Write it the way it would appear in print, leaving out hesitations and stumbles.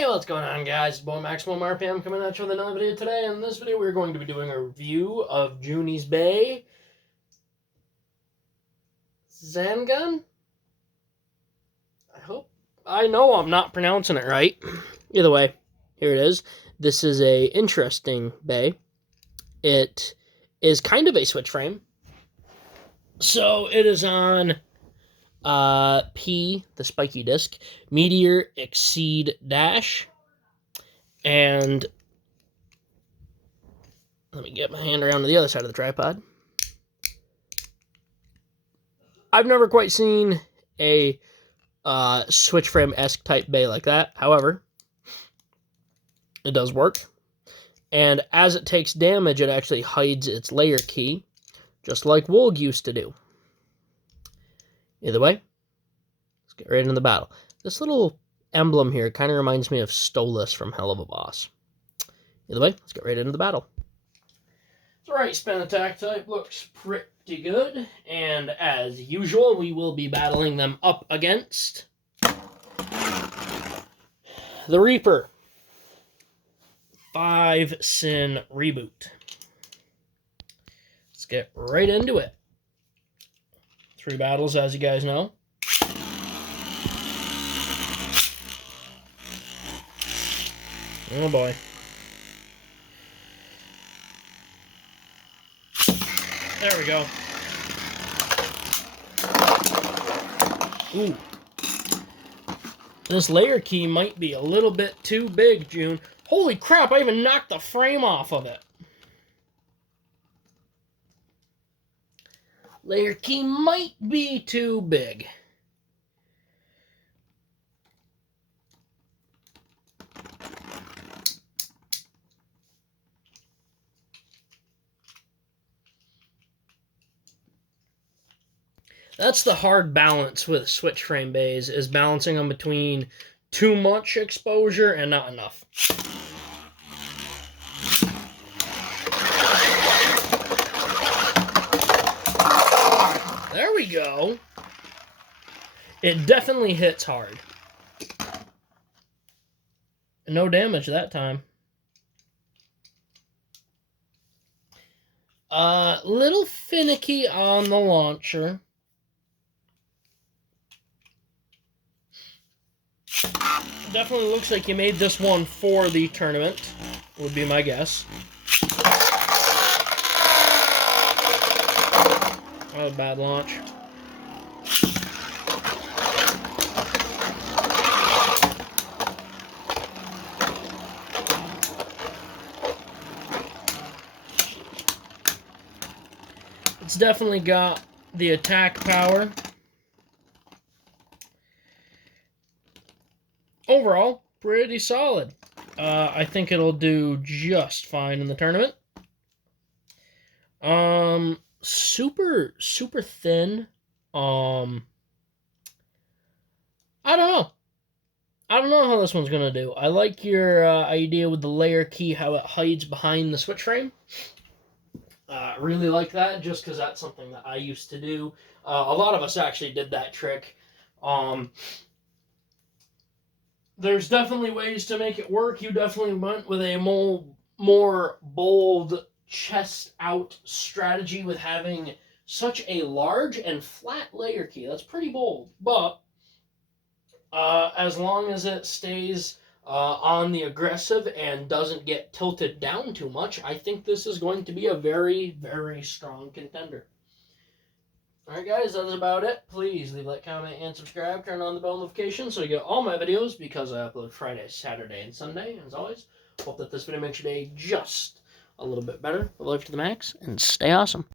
Hey, what's going on, guys? It's Boy Maximum RPM coming at you with another video today. In this video, we're going to be doing a review of Junie's Bay Zagan. I know I'm not pronouncing it right. Either way, here it is. This is a interesting bay. It is kind of a switch frame. So it is on P, the spiky disc, Meteor, Exceed, Dash, and let me get my hand around to the other side of the tripod. I've never quite seen a switch frame-esque type bay like that. However, it does work. And as it takes damage, it actually hides its layer key, just like Woolg used to do. Either way, let's get right into the battle. This little emblem here kind of reminds me of Stolas from Hell of a Boss. Either way, let's get right into the battle. The right spin attack type looks pretty good, and as usual, we will be battling them up against the Reaper 5 Sin Reboot. Let's get right into it. 3 battles, as you guys know. Oh boy. There we go. Ooh. This layer key might be a little bit too big, June. Holy crap, I even knocked the frame off of it. Layer key might be too big. That's the hard balance with switch frame bays, is balancing them between too much exposure and not enough. There we go. It definitely hits hard. No damage that time. Little finicky on the launcher. Definitely looks like you made this one for the tournament, would be my guess. That was a bad launch. It's definitely got the attack power. Overall, pretty solid. I think it'll do just fine in the tournament. Super thin. I don't know. I don't know how this one's gonna do. I like your idea with the layer key, how it hides behind the switch frame. Really like that, just because that's something that I used to do. A lot of us actually did that trick. There's definitely ways to make it work. You definitely went with a more bold chest out strategy with having such a large and flat layer key. That's pretty bold. But as long as it stays on the aggressive and doesn't get tilted down too much, I think this is going to be a very, very strong contender. Alright guys, that is about it. Please leave a like, comment, and subscribe. Turn on the bell notification so you get all my videos, because I upload Friday, Saturday, and Sunday. As always, hope that this video makes your day just a little bit better. Live to the max, and stay awesome.